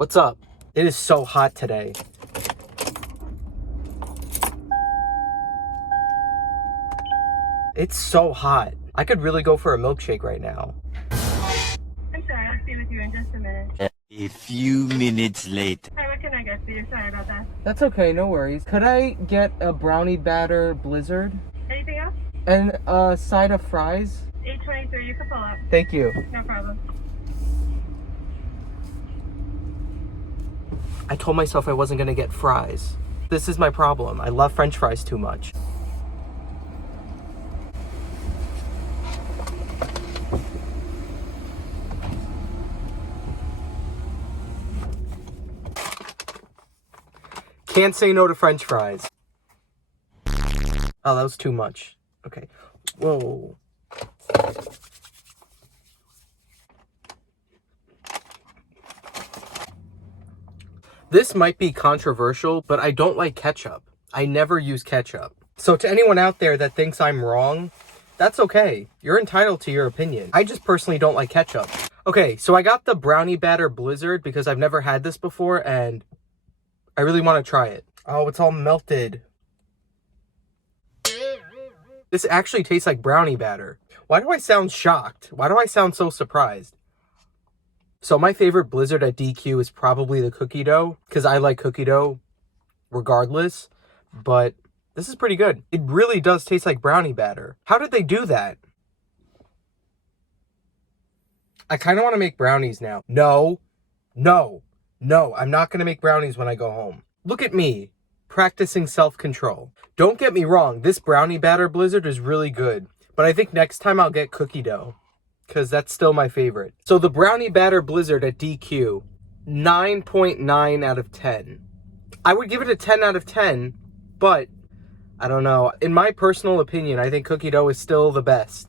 What's up? It is so hot today. It's so hot. I could really go for a milkshake right now. I'm sorry, I'll be with you in just a minute. A few minutes later. Hi, what can I get for you? Sorry about that. That's okay, no worries. Could I get a brownie batter blizzard Anything else? and a side of fries? 823, you can pull up. Thank you. No problem. I told myself I wasn't gonna get fries. This is my problem. I love French fries too much. Can't say no to French fries. Oh, that was too much. Okay. Whoa. This might be controversial, but I don't like ketchup. I never use ketchup. So to anyone out there that thinks I'm wrong, that's okay. You're entitled to your opinion. I just personally don't like ketchup. Okay, so I got the brownie batter blizzard because I've never had this before and I really want to try it. Oh, it's all melted. This actually tastes like brownie batter. Why do I sound shocked? Why do I sound so surprised? So my favorite blizzard at DQ is probably the cookie dough because I like cookie dough regardless, but this is pretty good. It really does taste like brownie batter. How did they do that? I kind of want to make brownies now. No, I'm not going to make brownies when I go home. Look at me, practicing self-control. Don't get me wrong, this brownie batter blizzard is really good, but I think next time I'll get cookie dough because that's still my favorite. So the brownie batter blizzard at DQ, 9.9 out of 10. I would give it a 10 out of 10, but I don't know. In my personal opinion, I think cookie dough is still the best.